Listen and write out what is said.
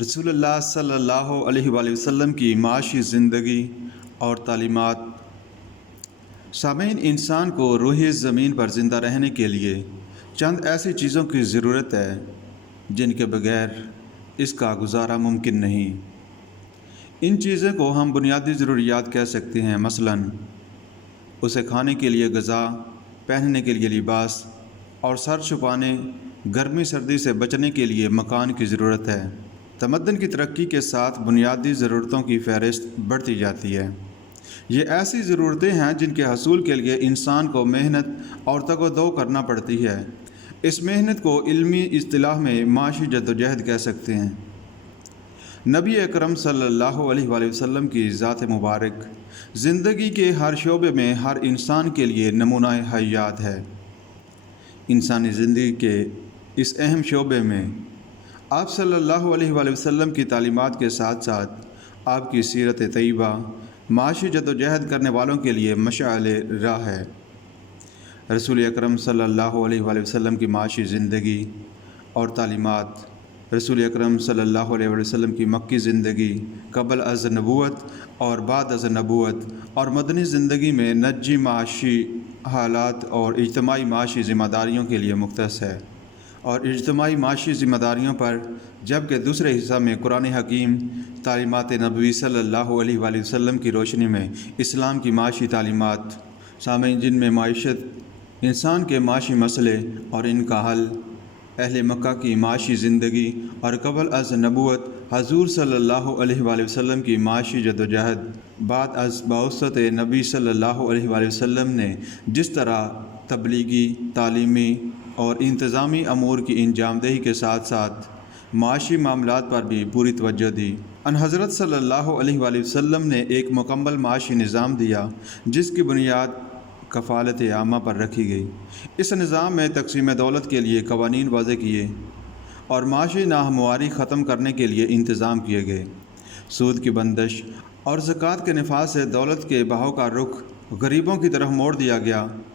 رسول اللہ صلی اللہ علیہ وآلہ وسلم کی معاشی زندگی اور تعلیمات۔ سامعین، انسان کو روح زمین پر زندہ رہنے کے لیے چند ایسی چیزوں کی ضرورت ہے جن کے بغیر اس کا گزارا ممکن نہیں۔ ان چیزوں کو ہم بنیادی ضروریات کہہ سکتے ہیں۔ مثلاً اسے کھانے کے لیے غذا، پہننے کے لیے لباس اور سر چھپانے، گرمی سردی سے بچنے کے لیے مکان کی ضرورت ہے۔ تمدن کی ترقی کے ساتھ بنیادی ضرورتوں کی فہرست بڑھتی جاتی ہے۔ یہ ایسی ضرورتیں ہیں جن کے حصول کے لیے انسان کو محنت اور تگ و دو کرنا پڑتی ہے۔ اس محنت کو علمی اصطلاح میں معاشی جدوجہد کہہ سکتے ہیں۔ نبی اکرم صلی اللہ علیہ وآلہ وسلم کی ذات مبارک زندگی کے ہر شعبے میں ہر انسان کے لیے نمونہ حیات ہے۔ انسانی زندگی کے اس اہم شعبے میں آپ صلی اللہ علیہ وآلہ وسلم کی تعلیمات کے ساتھ ساتھ آپ کی سیرت طیبہ معاشی جدوجہد کرنے والوں کے لیے مشعل راہ ہے۔ رسول اکرم صلی اللہ علیہ وآلہ وسلم کی معاشی زندگی اور تعلیمات۔ رسول اکرم صلی اللہ علیہ وآلہ وسلم کی مکی زندگی قبل از نبوت اور بعد از نبوت اور مدنی زندگی میں نجی معاشی حالات اور اجتماعی معاشی ذمہ داریوں کے لیے مختص ہے، اور اجتماعی معاشی ذمہ داریوں پر، جبکہ دوسرے حصہ میں قرآن حکیم تعلیمات نبوی صلی اللہ علیہ وآلہ وسلم کی روشنی میں اسلام کی معاشی تعلیمات۔ سامعین، جن میں معیشت، انسان کے معاشی مسئلے اور ان کا حل، اہل مکہ کی معاشی زندگی اور قبل از نبوت حضور صلی اللہ علیہ وآلہ وسلم کی معاشی جدوجہد، بعد از بعثت نبی صلی اللہ علیہ وآلہ وسلم نے جس طرح تبلیغی، تعلیمی اور انتظامی امور کی انجام دہی کے ساتھ ساتھ معاشی معاملات پر بھی پوری توجہ دی۔ ان حضرت صلی اللہ علیہ وآلہ وسلم نے ایک مکمل معاشی نظام دیا جس کی بنیاد کفالت عامہ پر رکھی گئی۔ اس نظام میں تقسیم دولت کے لیے قوانین وضع کیے اور معاشی ناہمواری ختم کرنے کے لیے انتظام کیے گئے۔ سود کی بندش اور زکوٰۃ کے نفاذ سے دولت کے بہاؤ کا رخ غریبوں کی طرف موڑ دیا گیا